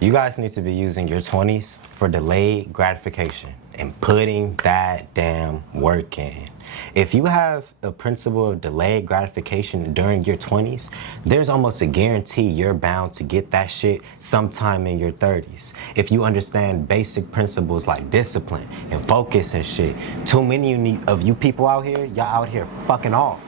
You guys need to be using your 20s for delayed gratification and putting that damn work in. If you have a principle of delayed gratification during your 20s, there's almost a guarantee you're bound to get that shit sometime in your 30s. If you understand basic principles like discipline and focus and shit, too many of you people out here, y'all out here fucking off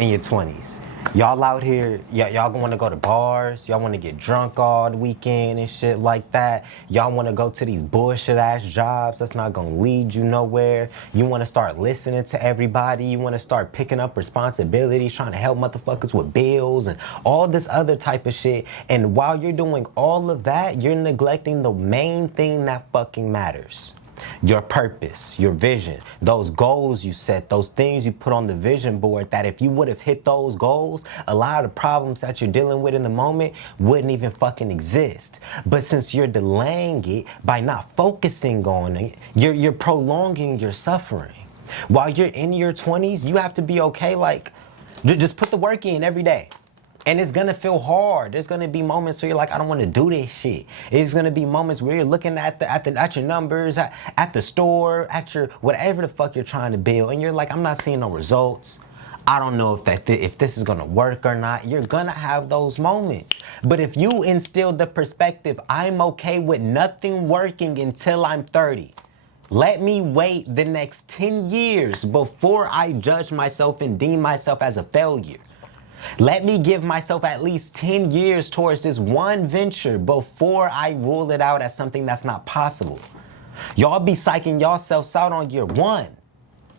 in your 20s. Y'all out here, y'all want to go to bars, y'all want to get drunk all the weekend and shit like that. Y'all want to go to these bullshit ass jobs that's not going to lead you nowhere. You want to start listening to everybody. You want to start picking up responsibilities, trying to help motherfuckers with bills and all this other type of shit. And while you're doing all of that, you're neglecting the main thing that fucking matters. Your purpose, your vision, those goals you set, those things you put on the vision board that if you would have hit those goals, a lot of the problems that you're dealing with in the moment wouldn't even fucking exist. But since you're delaying it by not focusing on it, you're prolonging your suffering. While you're in your 20s, you have to be okay, like, just put the work in every day. And it's gonna feel hard. There's gonna be moments where you're like, I don't wanna do this shit. It's gonna be moments where you're looking at your numbers, at the store, at your whatever the fuck you're trying to build, and you're like, I'm not seeing no results. I don't know if this is gonna work or not. You're gonna have those moments. But if you instill the perspective, I'm okay with nothing working until I'm 30. Let me wait the next 10 years before I judge myself and deem myself as a failure. Let me give myself at least 10 years towards this one venture before I rule it out as something that's not possible. Y'all be psyching yourselves out on year 1,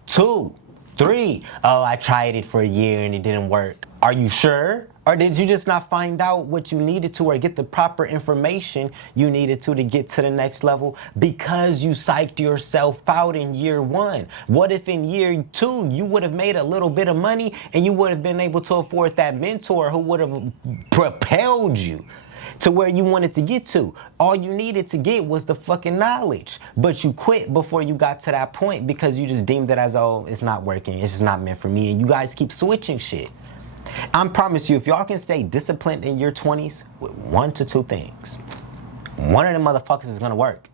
2, 3. Oh, I tried it for a year and it didn't work. Are you sure? Or did you just not find out what you needed to or get the proper information you needed to get to the next level because you psyched yourself out in year 1? What if in year 2 you would have made a little bit of money and you would have been able to afford that mentor who would have propelled you to where you wanted to get to? All you needed to get was the fucking knowledge. But you quit before you got to that point because you just deemed it as, oh, it's not working. It's just not meant for me. And you guys keep switching shit. I promise you, if y'all can stay disciplined in your 20s with 1 to 2 things, one of them motherfuckers is gonna work.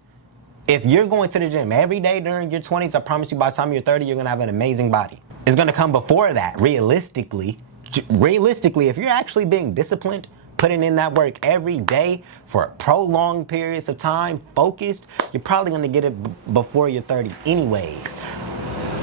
If you're going to the gym every day during your 20s, I promise you by the time you're 30, you're gonna have an amazing body. It's gonna come before that, realistically. If you're actually being disciplined, putting in that work every day for prolonged periods of time, focused, you're probably gonna get it before you're 30 anyways.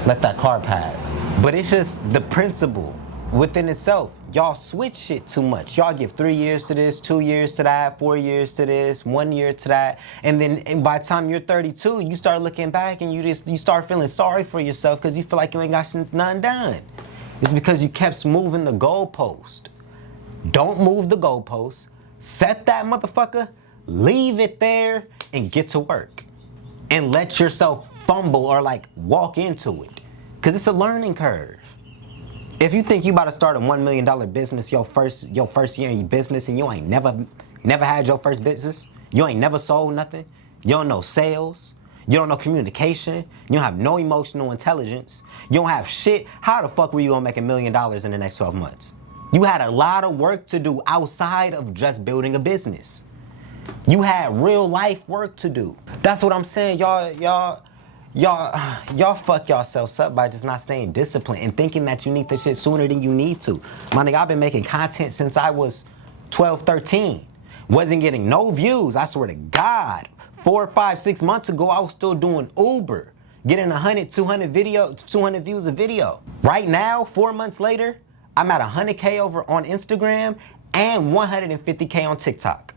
Let that car pass. But it's just the principle within itself. Y'all switch shit too much. Y'all give 3 years to this, 2 years to that, 4 years to this, 1 year to that. And by the time you're 32, you start looking back and you start feeling sorry for yourself because you feel like you ain't got nothing done. It's because you kept moving the goalpost. Don't move the goalpost. Set that motherfucker, leave it there, and get to work. And let yourself fumble or like walk into it. Because it's a learning curve. If you think you about to start a $1 million business your first year in your business and you ain't never had your first business, you ain't never sold nothing, you don't know sales, you don't know communication, you don't have no emotional intelligence, you don't have shit, how the fuck were you gonna make $1 million in the next 12 months? You had a lot of work to do outside of just building a business. You had real life work to do. That's what I'm saying, y'all fuck yourselves up by just not staying disciplined and thinking that you need this shit sooner than you need to. My nigga, I've been making content since I was 12, 13. Wasn't getting no views, I swear to God. 4, 5, 6 months ago, I was still doing Uber, getting 100, 200 views a video. Right now, 4 months later, I'm at 100K over on Instagram and 150K on TikTok.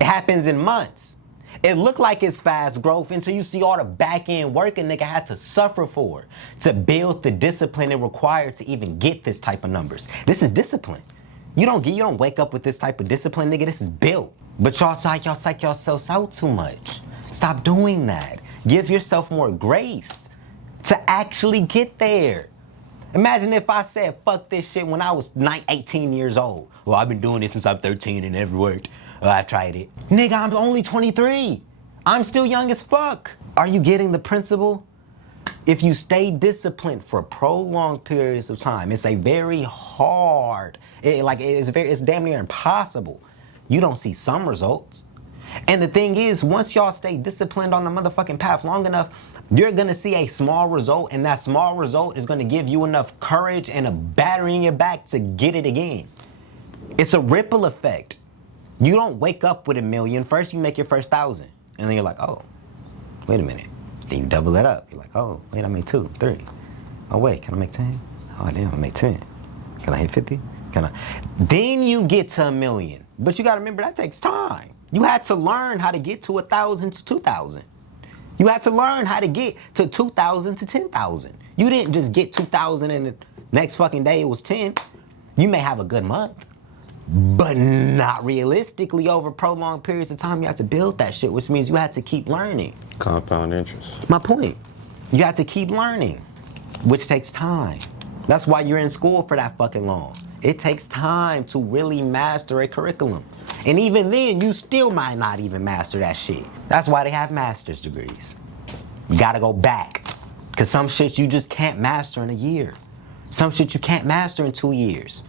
It happens in months. It looked like it's fast growth until you see all the back end work a nigga had to suffer for to build the discipline it required to even get this type of numbers. This is discipline. You don't wake up with this type of discipline, nigga. This is built. But y'all psych yourselves out too much. Stop doing that. Give yourself more grace to actually get there. Imagine if I said fuck this shit when I was 18 years old. Well, I've been doing this since I'm 13 and it never worked. I've tried it. Nigga, I'm only 23. I'm still young as fuck. Are you getting the principle? If you stay disciplined for prolonged periods of time, it's a very hard, it's damn near impossible you don't see some results. And the thing is, once y'all stay disciplined on the motherfucking path long enough, you're gonna see a small result, and that small result is gonna give you enough courage and a battery in your back to get it again. It's a ripple effect. You don't wake up with $1 million. First you make your first 1,000, and then you're like, oh, wait a minute. Then you double it up. You're like, oh, wait, I made 2, 3. Oh wait, can I make 10? Oh damn, I made 10. Can I hit 50? Can I? Then you get to $1 million. But you gotta remember that takes time. You had to learn how to get to 1,000 to 2,000. You had to learn how to get to 2,000 to 10,000. You didn't just get 2,000 and the next fucking day it was 10. You may have a good month, but not realistically over prolonged periods of time. You have to build that shit, which means you had to keep learning. Compound interest. My point. You have to keep learning, which takes time. That's why you're in school for that fucking long. It takes time to really master a curriculum. And even then, you still might not even master that shit. That's why they have master's degrees. You gotta go back. Cause some shit you just can't master in a year. Some shit you can't master in 2 years.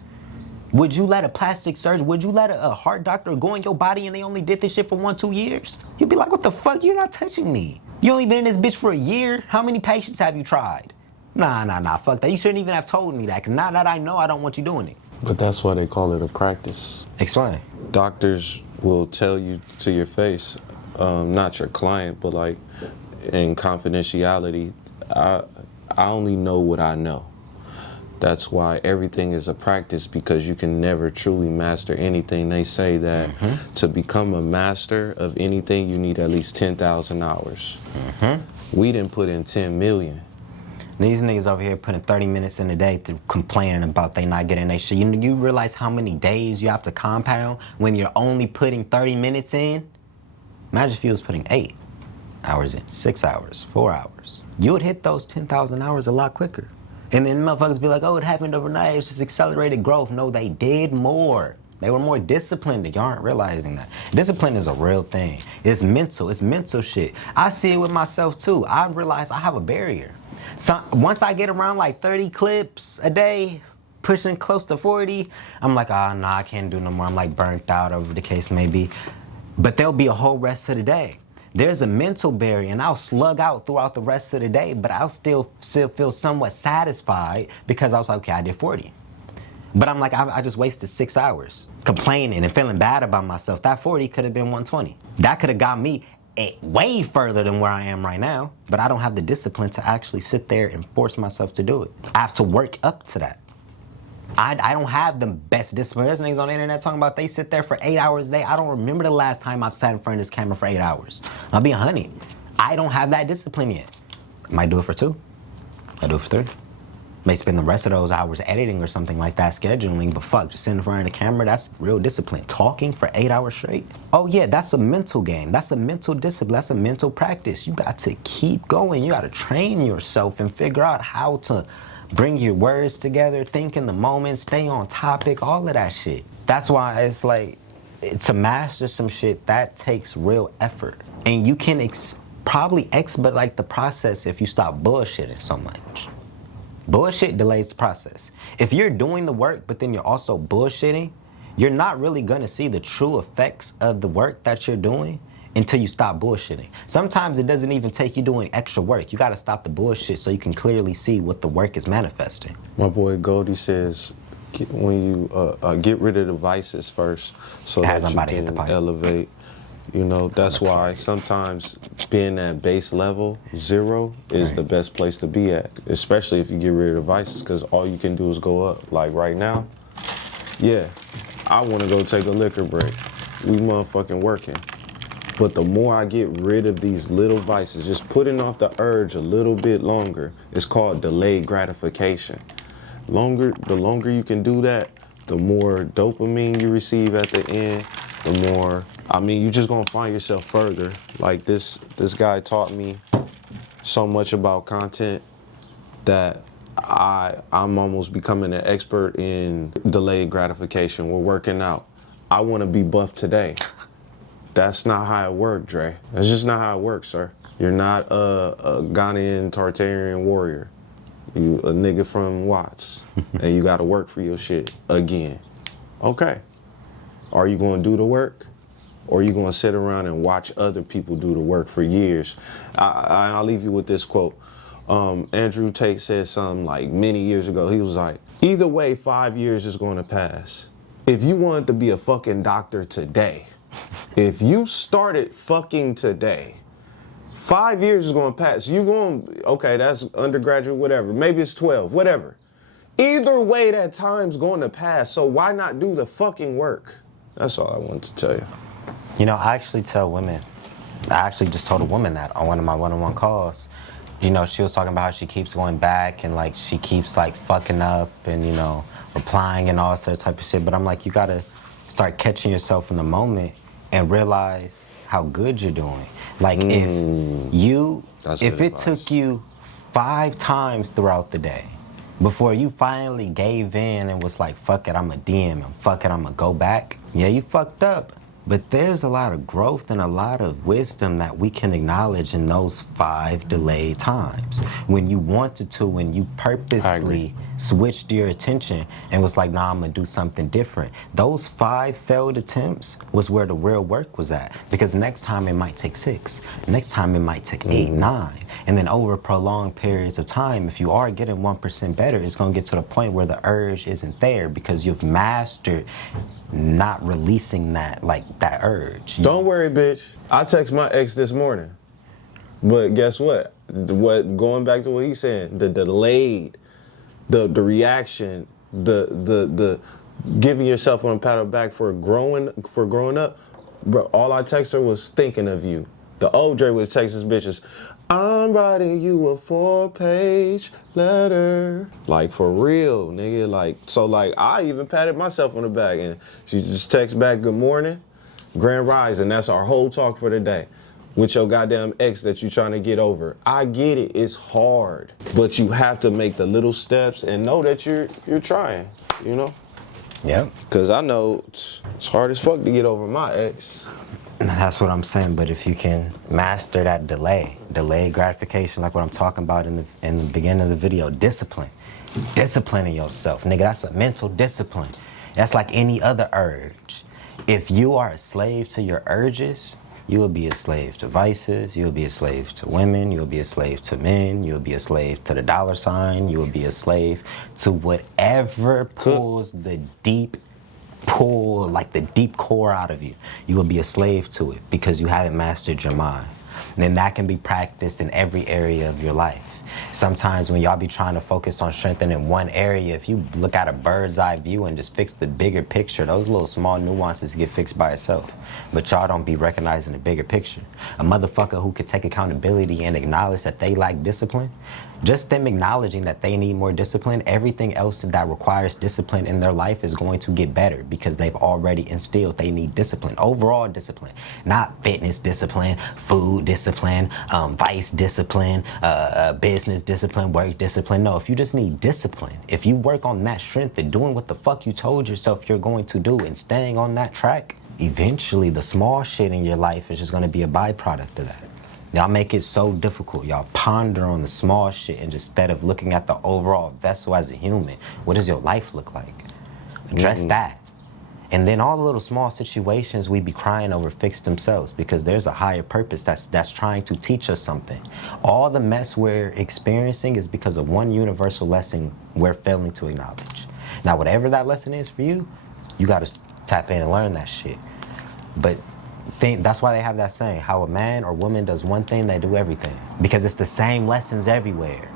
Would you let a plastic surgeon, would you let a heart doctor go in your body and they only did this shit for 1-2 years? You'd be like, what the fuck? You're not touching me. You only been in this bitch for a year? How many patients have you tried? Nah, fuck that. You shouldn't even have told me that, because now that I know, I don't want you doing it. But that's why they call it a practice. Explain. Doctors will tell you to your face, not your client, but like in confidentiality, I only know what I know. That's why everything is a practice, because you can never truly master anything. They say that to become a master of anything, you need at least 10,000 hours. We didn't put in 10 million. These niggas over here putting 30 minutes in a day to complaining about they not getting their shit. You realize how many days you have to compound when you're only putting 30 minutes in? Imagine if you was putting 8 hours in, 6 hours, 4 hours. You would hit those 10,000 hours a lot quicker. And then motherfuckers be like, oh, it happened overnight. It's just accelerated growth. No, they did more. They were more disciplined. Y'all aren't realizing that. Discipline is a real thing. It's mental. It's mental shit. I see it with myself too. I realize I have a barrier. So once I get around like 30 clips a day, pushing close to 40, I'm like, oh, no, I can't do no more. I'm like burnt out, over the case may be. But there'll be a whole rest of the day. There's a mental barrier, and I'll slug out throughout the rest of the day, but I'll still feel somewhat satisfied because I was like, okay, I did 40. But I'm like, I just wasted 6 hours complaining and feeling bad about myself. That 40 could have been 120. That could have got me way further than where I am right now, but I don't have the discipline to actually sit there and force myself to do it. I have to work up to that. I don't have the best discipline. There's niggas on the internet talking about they sit there for 8 hours a day. I don't remember the last time I've sat in front of this camera for 8 hours. I'll be 100. I don't have that discipline yet. I might do it for 2. I do it for 3. May spend the rest of those hours editing or something like that, scheduling, but fuck, just sitting in front of the camera, that's real discipline. Talking for 8 hours straight. Oh yeah, that's a mental game. That's a mental discipline. That's a mental practice. You got to keep going. You got to train yourself and figure out how to bring your words together, think in the moment, stay on topic, all of that shit. That's why it's like, to master some shit, that takes real effort. And you can probably expedite the process if you stop bullshitting so much. Bullshit delays the process. If you're doing the work, but then you're also bullshitting, you're not really gonna see the true effects of the work that you're doing until you stop bullshitting. Sometimes it doesn't even take you doing extra work. You gotta stop the bullshit so you can clearly see what the work is manifesting. My boy Goldie says, when you get rid of the vices first, so that you can elevate. You know, that's why sometimes being at base level 0 is the best place to be at, especially if you get rid of the vices, because all you can do is go up. Like right now, yeah, I want to go take a liquor break. We motherfucking working. But the more I get rid of these little vices, just putting off the urge a little bit longer, it's called delayed gratification. The longer you can do that, the more dopamine you receive at the end, the more, I mean, you just gonna find yourself further. Like this guy taught me so much about content that I'm almost becoming an expert in delayed gratification. We're working out. I wanna be buff today. That's not how it works, Dre. That's just not how it works, sir. You're not a Ghanaian Tartarian warrior. You a nigga from Watts, and you gotta work for your shit again. Okay. Are you going to do the work? Or are you going to sit around and watch other people do the work for years? I'll leave you with this quote. Andrew Tate said something like many years ago. He was like, either way, 5 years is going to pass. If you wanted to be a fucking doctor today, if you started fucking today, 5 years is going to pass. You going, okay, that's undergraduate, whatever. Maybe it's 12, whatever. Either way, that time's going to pass. So why not do the fucking work? That's all I wanted to tell you. You know, I actually tell women, I actually just told a woman that on one of my one-on-one calls. You know, she was talking about how she keeps going back and like she keeps like fucking up and, you know, replying and all that type of shit. But I'm like, you gotta start catching yourself in the moment and realize how good you're doing. Like if it took you 5 times throughout the day before you finally gave in and was like, fuck it, I'm a DM and fuck it, I'm gonna go back. Yeah, you fucked up. But there's a lot of growth and a lot of wisdom that we can acknowledge in those 5 delayed times. When you wanted to, when you purposely switched your attention and was like, nah, I'm gonna do something different. Those 5 failed attempts was where the real work was at. Because next time it might take 6. Next time it might take 8, 9. And then over prolonged periods of time, if you are getting 1% better, it's gonna get to the point where the urge isn't there because you've mastered not releasing that urge. Don't worry, bitch. I text my ex this morning. But guess what? Going back to what he's saying, the delayed, the reaction, the giving yourself on a pat on the back for growing up, bro, all I text her was thinking of you. The old Dre would text his bitches, I'm writing you a 4-page letter. Like, for real, nigga. Like, so, like, I even patted myself on the back, and she just texts back, good morning, grand rising. That's our whole talk for the day. With your goddamn ex that you trying to get over. I get it, it's hard. But you have to make the little steps and know that you're trying, you know? Yep. Because I know it's hard as fuck to get over my ex. That's what I'm saying, but if you can master that delayed gratification, like what I'm talking about in the beginning of the video, disciplining yourself, nigga, that's a mental discipline. That's like any other urge. If you are a slave to your urges, you will be a slave to vices, you'll be a slave to women, you'll be a slave to men, you'll be a slave to the dollar sign, you will be a slave to whatever pulls the deep pull, like the deep core out of you. You will be a slave to it because you haven't mastered your mind. And then that can be practiced in every area of your life. Sometimes when y'all be trying to focus on strengthening one area, if you look at a bird's eye view and just fix the bigger picture, those little small nuances get fixed by itself. But y'all don't be recognizing the bigger picture. A motherfucker who could take accountability and acknowledge that they lack discipline, just them acknowledging that they need more discipline, everything else that requires discipline in their life is going to get better because they've already instilled they need discipline, overall discipline, not fitness discipline, food discipline, vice discipline, business discipline, work discipline. No, if you just need discipline, if you work on that strength and doing what the fuck you told yourself you're going to do and staying on that track, eventually the small shit in your life is just going to be a byproduct of that. Y'all make it so difficult. Y'all ponder on the small shit and just instead of looking at the overall vessel as a human, what does your life look like? Address that. And then all the little small situations we be crying over fix themselves because there's a higher purpose that's trying to teach us something. All the mess we're experiencing is because of one universal lesson we're failing to acknowledge. Now, whatever that lesson is for you, you got to tap in and learn that shit. But that's why they have that saying, how a man or woman does one thing, they do everything. Because it's the same lessons everywhere.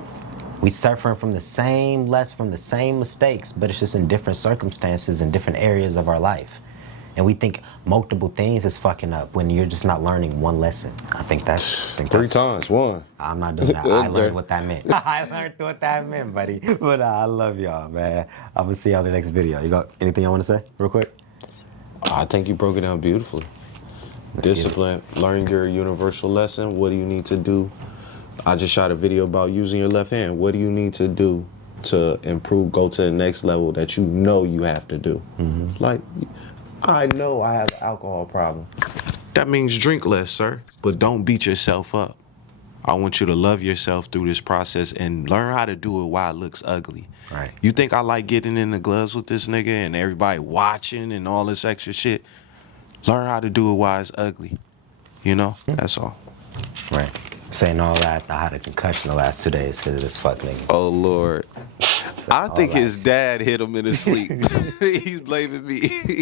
We suffering from the same mistakes, but it's just in different circumstances in different areas of our life. And we think multiple things is fucking up when you're just not learning one lesson. I think that's 3 times, 1. I'm not doing that. I learned what that meant. I learned what that meant, buddy. But I love y'all, man. I'm gonna see y'all in the next video. You got anything you want to say real quick? I think you broke it down beautifully. Discipline, learn your universal lesson. What do you need to do? I just shot a video about using your left hand. What do you need to do to improve, go to the next level that you know you have to do? Mm-hmm. Like, I know I have an alcohol problem. That means drink less, sir. But don't beat yourself up. I want you to love yourself through this process and learn how to do it while it looks ugly. Right. You think I like getting in the gloves with this nigga and everybody watching and all this extra shit? Learn how to do it while it's ugly. You know? That's all. Right. Saying all that, I had a concussion the last 2 days because of this fuck nigga. Oh, Lord. I think his dad hit him in his sleep. He's blaming me.